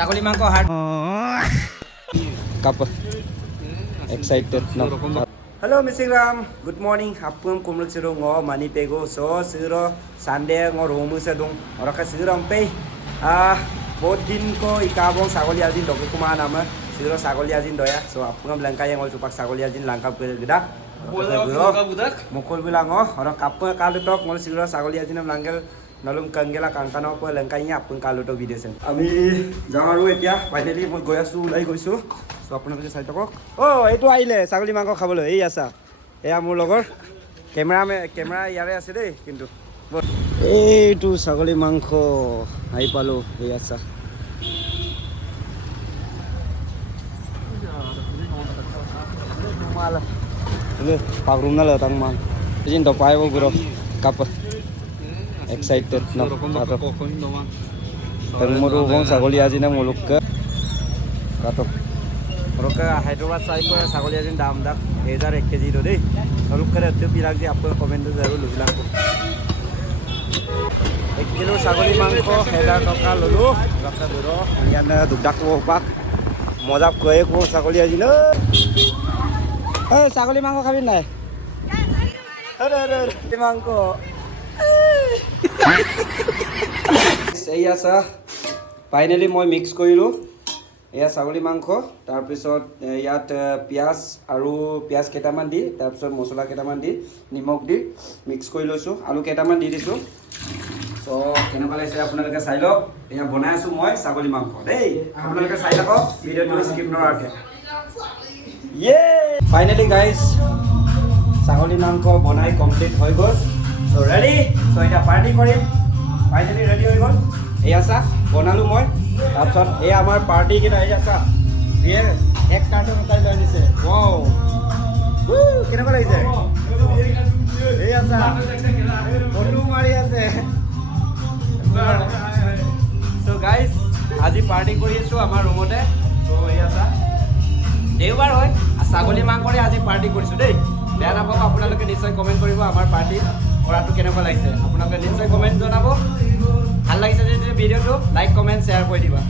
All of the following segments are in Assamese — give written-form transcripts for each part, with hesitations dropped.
ছাগলী মাংস হাট cup excited no hello misigram good morning hapun kumul siru ngo mani pego so siro sunday ngo romu se dong ora ka siram pe बहुत दिन को इकाबों सागोली आजिन डॉक्टर कुमार नाम है सिरो सागोली आजिन दोया सो आपको Lanka yang ngol supak सागोली आजिन Lanka gedak mukul bilang और काप कालु tok ngol siro सागोली आजिन langgal नलुम Kangela कांकानो को लंकाइया आपन कालु tok video sen আমি যাওয়াৰো এতিয়া ফাইনালি মই গৈ আছো ওলাই গৈছো সো আপোনালোকে চাই থাকক ও এইটো আইলে ছাগলী মাংস খাবলৈ এই আছা এয়া মোৰ লগৰ কেমেৰা ইয়াৰে আছে দেই কিন্তু এইটো ছাগলী মাংস আই পালো এই আছা malah ini pagrumna lah tang man izin to pai bro kap excited no tang moru bong sagoli ajina muluk ke katok roka hyderabad sai ko sagoli ajin dam dak 1000 1 kg do dei muluk kare atte bilag ji apko comment to zarur lubilang ko 1 kilo sagoli mangko 1000 taka lulu raka duro yan dudak wo pak mojak koe ko sagoli ajin ছাগলী মাংস খাবি নাই মাংস এই আছা ফাইনেলি মই মিক্স কৰিলোঁ এয়া ছাগলী মাংস তাৰপিছত ইয়াত পিঁয়াজ আৰু পিঁয়াজ কেইটামান দি তাৰপিছত মছলা কেইটামান দি নিমখ দি মিক্স কৰি লৈছোঁ আলু কেইটামান দি দিছোঁ তো কেনেকুৱা লাগিছে আপোনালোকে চাই লওক এয়া বনাই আছোঁ মই ছাগলী মাংস দেই আপোনালোকে চাই থাকক ভিডিঅ'টো স্কিপ নকৰাকৈ ফাইনেলি গাইজ ছাগলী মাংস বনাই কমপ্লিট হৈ গ'ল চ' ৰেডি চ' এতিয়া পাৰ্টি কৰিম ফাইনেলি ৰেডি হৈ গ'ল এয়া চা বনালোঁ মই তাৰপিছত এই আমাৰ পাৰ্টিকেইটা এয়া চা বিয়েৰ এক কাৰ্টন উঠাই লৈ আনিছে ৱাও কেনেকুৱা লাগিছে এয়া চা ফটো মাৰি আছে চ' গাইজ আজি পাৰ্টি কৰি আছোঁ আমাৰ ৰুমতে চ' এয়া চা দেওবাৰ হয় ছাগলী মাংসৰে আজি পাৰ্টি কৰিছোঁ দেই বেয়া নাপাব আপোনালোকে নিশ্চয় কমেণ্ট কৰিব আমাৰ পাৰ্টি কৰাটো কেনেকুৱা লাগিছে আপোনালোকে নিশ্চয় কমেণ্ট জনাব ভাল লাগিছে যদি ভিডিঅ'টো লাইক কমেণ্ট শ্বেয়াৰ কৰি দিবা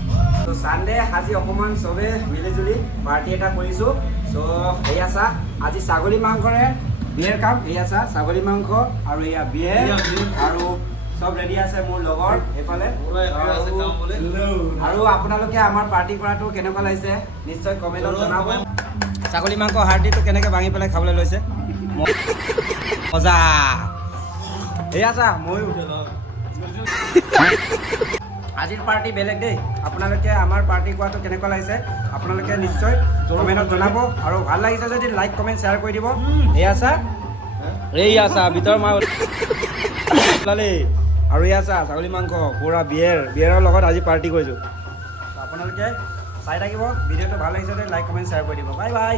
ত' ছানডে আজি অকণমান চবে মিলিজুলি পাৰ্টি এটা কৰিছোঁ চ' এয়া চা আজি ছাগলী মাংসৰে বিয়েৰ কাম এয়া চা ছাগলী মাংস আৰু এয়া বিয়েৰ আৰু সব ৰেডি আছে মোৰ লগৰ এইফালে আৰু আপোনালোকে আমাৰ পাৰ্টি কৰাটো কেনেকুৱা লাগিছে নিশ্চয় কমেণ্টত জনাব ছাগলী মাংস হাৰ্ডিটো কেনেকৈ ভাঙি পেলাই খাবলৈ লৈছে মজা এয়া চা ময়ো আজিৰ পাৰ্টি বেলেগ দেই আপোনালোকে আমাৰ পাৰ্টি কৰাটো কেনেকুৱা লাগিছে আপোনালোকে নিশ্চয় কমেণ্টত জনাব আৰু ভাল লাগিছে যদি লাইক কমেণ্ট শ্বেয়াৰ কৰি দিব এয়া চা ভিতৰ মা আৰু এয়া চা ছাগলী মাংস পুৰা বিয়েৰৰ লগত আজি পাৰ্টি কৰিছোঁ আপোনালোকে চাই থাকিব ভিডিঅ'টো ভাল লাগিছে লাইক কমেণ্ট শ্বেয়াৰ কৰি দিব বাই বাই